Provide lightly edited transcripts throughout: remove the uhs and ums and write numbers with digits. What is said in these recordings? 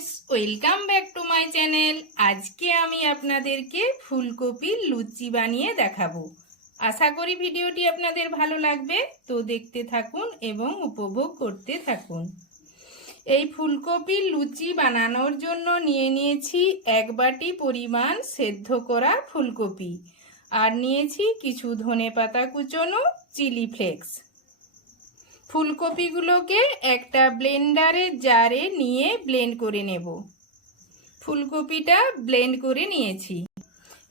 Friends welcome back to my channel. आज के आमी आपनादेरके फुलकपिर लुचि बानिये देखाबो। आशा करी भिडियोटी आपनादेर भालो लागबे, तो देखते थाकुन एवं उपभोग करते थाकुन। এই ফুলকপির লুচি বানানোর জন্য নিয়ে নিয়েছি এক বাটি পরিমাণ সেদ্ধ করা ফুলকপি আর নিয়েছি কিছু ধনেপাতা কুচনো, চিলি ফ্লেক্স। ফুলকপিগুলোকে একটা ব্লেন্ডারের জারে নিয়ে ব্লেন্ড করে নেব। ফুলকপিটা ব্লেন্ড করে নিয়েছি।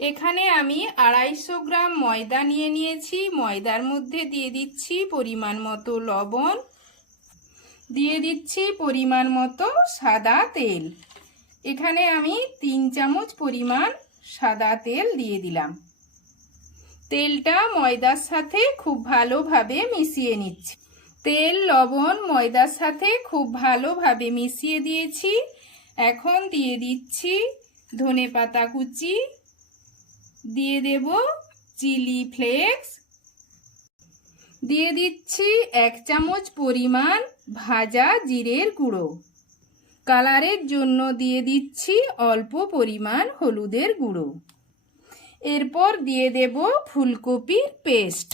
এখানে আমি 250 গ্রাম ময়দা নিয়ে নিয়েছি। ময়দার মধ্যে দিয়ে দিচ্ছি পরিমাণ মতো লবণ, দিয়ে দিচ্ছি পরিমাণ মতো সাদা তেল। এখানে আমি 3 চামচ পরিমাণ সাদা তেল দিয়ে দিলাম। তেলটা ময়দার সাথে খুব ভালোভাবে মিশিয়ে নিচ্ছি। তেল লবণ ময়দার সাথে খুব ভালোভাবে মিশিয়ে দিয়েছি। এখন দিয়ে দিচ্ছি ধনেপাতা কুচি, দিয়ে দেব চিলি ফ্লেক্স, দিয়ে দিচ্ছি 1 চামচ পরিমাণ ভাজা জিরের গুঁড়ো, কালারের জন্য দিয়ে দিচ্ছি অল্প পরিমাণ হলুদের গুঁড়ো। এরপর দিয়ে দেব ফুলকপির পেস্ট।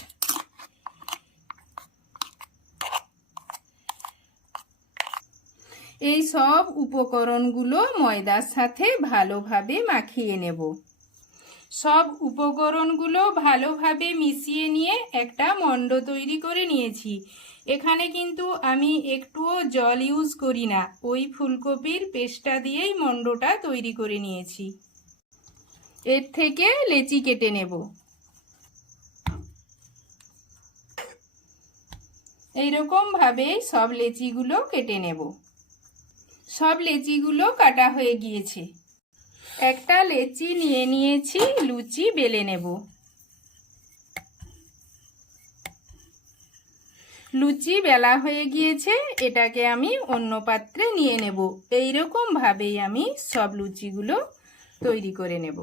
এই সব উপকরণগুলো ময়দার সাথে ভালোভাবে মাখিয়ে নেব। সব উপকরণগুলো ভালোভাবে মিশিয়ে নিয়ে একটা মণ্ড তৈরি করে নিয়েছি। এখানে কিন্তু আমি একটুও জল ইউজ করি না, ওই ফুলকপির পেস্টটা দিয়েই মণ্ডটা তৈরি করে নিয়েছি। এর থেকে লেচি কেটে নেব। এইরকম ভাবে সব লেচিগুলো কেটে নেব। সব লেচিগুলো কাটা হয়ে গিয়েছে। একটা লেচি নিয়ে নিয়েছি, লুচি বেলে নেব। লুচি বেলা হয়ে গিয়েছে, এটাকে আমি অন্য পাত্রে নিয়ে নেব। এইরকম ভাবেই আমি সব লুচিগুলো তৈরি করে নেব।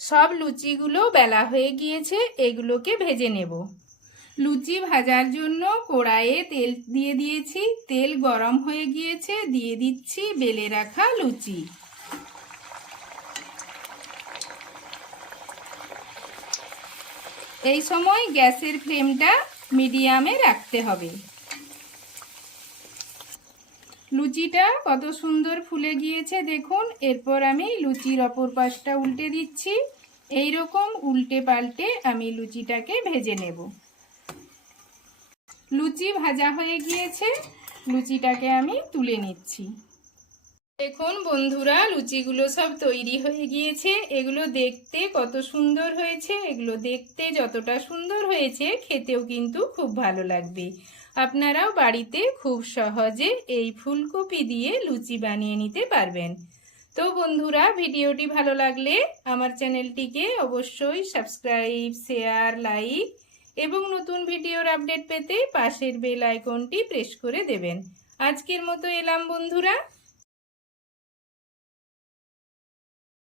সব লুচিগুলো বেলা হয়ে গিয়েছে, এগুলোকে ভেজে নেব। লুচি ভাজার জন্য কড়াইয়ে তেল দিয়ে দিয়েছি। তেল গরম হয়ে গিয়েছে, দিয়ে দিচ্ছি বেলে রাখা লুচি। এই সময় গ্যাসের ফ্লেমটা মিডিয়ামে রাখতে হবে। লুচিটা কত সুন্দর ফুলে গিয়েছে দেখুন। এরপর আমি লুচির অপর পাশটা উল্টে দিচ্ছি। এই রকম উল্টে পাল্টে আমি লুচিটাকে ভেজে নেব। লুচি ভাজা হয়ে গিয়েছে, লুচিটাকে আমি তুলে নিচ্ছি। দেখুন বন্ধুরা, লুচিগুলো সব তৈরি হয়ে গিয়েছে। এগুলো দেখতে কত সুন্দর হয়েছে। এগুলো দেখতে যতটা সুন্দর হয়েছে, খেতেও কিন্তু খুব ভালো লাগবে। আপনারাও বাড়িতে খুব সহজে এই ফুলকপি দিয়ে লুচি বানিয়ে নিতে পারবেন। তো বন্ধুরা, ভিডিওটি ভালো লাগলে আমার চ্যানেলটিকে অবশ্যই সাবস্ক্রাইব, শেয়ার, লাইক এবং নতুন ভিডিওর আপডেট পেতে পাশের বেল আইকনটি প্রেস করে দেবেন। আজকের মতো এলাম বন্ধুরা।